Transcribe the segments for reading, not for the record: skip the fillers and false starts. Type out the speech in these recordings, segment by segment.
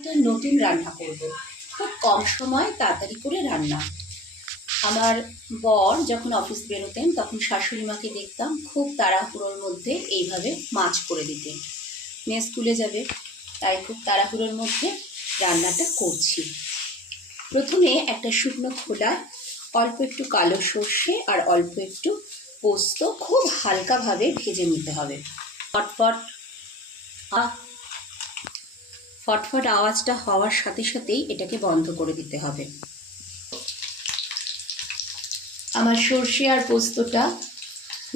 একটা নতুন রান্না করব, খুব কম সময় তাড়াতাড়ি করে রান্না। আমার বর যখন অফিস বেরোতেন তখন শাশুড়ি মাকে দেখতাম খুব তাড়াহুড়োর মধ্যে এইভাবে মাছ করে দিতেন। মেয়ে স্কুলে যাবে, তাই খুব তাড়াহুড়োর মধ্যে রান্নাটা করছি। প্রথমে একটা শুকনো খোলায় অল্প একটু কালো সর্ষে আর অল্প একটু পোস্ত খুব হালকাভাবে ভেজে নিতে হবে। ফটফট ফটফট আওয়াজটা হওয়ার সাথে সাথেই এটাকে বন্ধ করে দিতে হবে। আমার সর্ষে আর পোস্তটা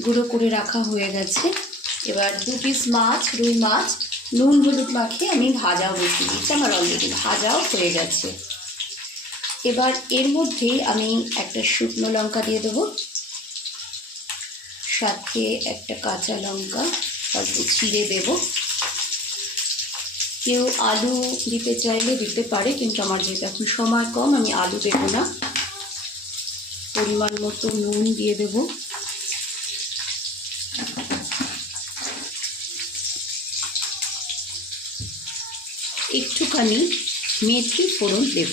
গুঁড়ো করে রাখা হয়ে গেছে। এবার 2 পিস মাছ, রুই মাছ নুন হলুদ মাখিয়ে আমি ভাজাও বসিয়ে দিয়েছি। আমার অলরেডি ভাজাও হয়ে গেছে। এবার এর মধ্যেই আমি একটা শুকনো লঙ্কা দিয়ে দেবো, সাথে একটা কাঁচা লঙ্কা অল্প চিড়ে দেব। কেউ আলু দিতে চাইলে দিতে পারে, কিন্তু আমার যেহেতু এখন সময় কম আমি আলু দেবো না। পরিমাণ মতো নুন দিয়ে দেব, একটুখানি মেথি ফোড়ন দেব,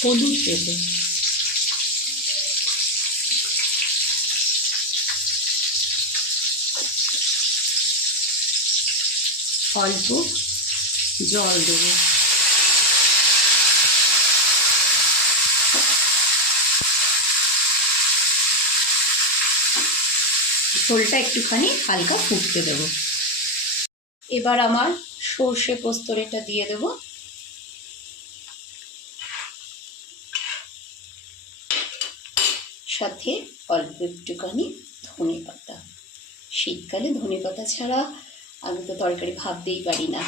হলুদ দেব, অল্প জল দেব। ঝোলটা একটুখানি হালকা ফুটতে দেব। এবার আমার সর্ষে পোস্তর এটা দিয়ে দেব, সাথে অল্প একটুখানি ধনে পাতা। শীতকালে ধনে পাতা ছাড়া আমি তো তরকারি ভাবতেই পারি না।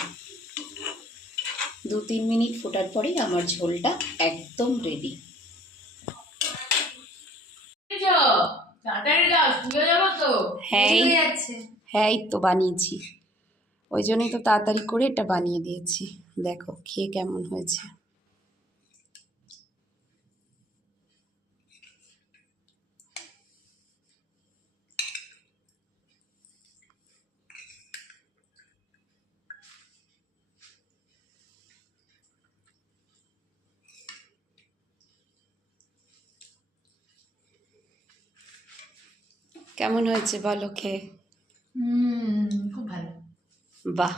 2-3 মিনিট ফোটার পরেই আমার ঝোলটা একদম রেডি। হ্যাঁ, এই তো বানিয়েছি, ওই জন্যই তো তাড়াতাড়ি করে এটা বানিয়ে দিয়েছি। দেখো খেয়ে কেমন হয়েছে। কেমন হয়েছে বলো খেয়ে? খুব ভালো। বাহ।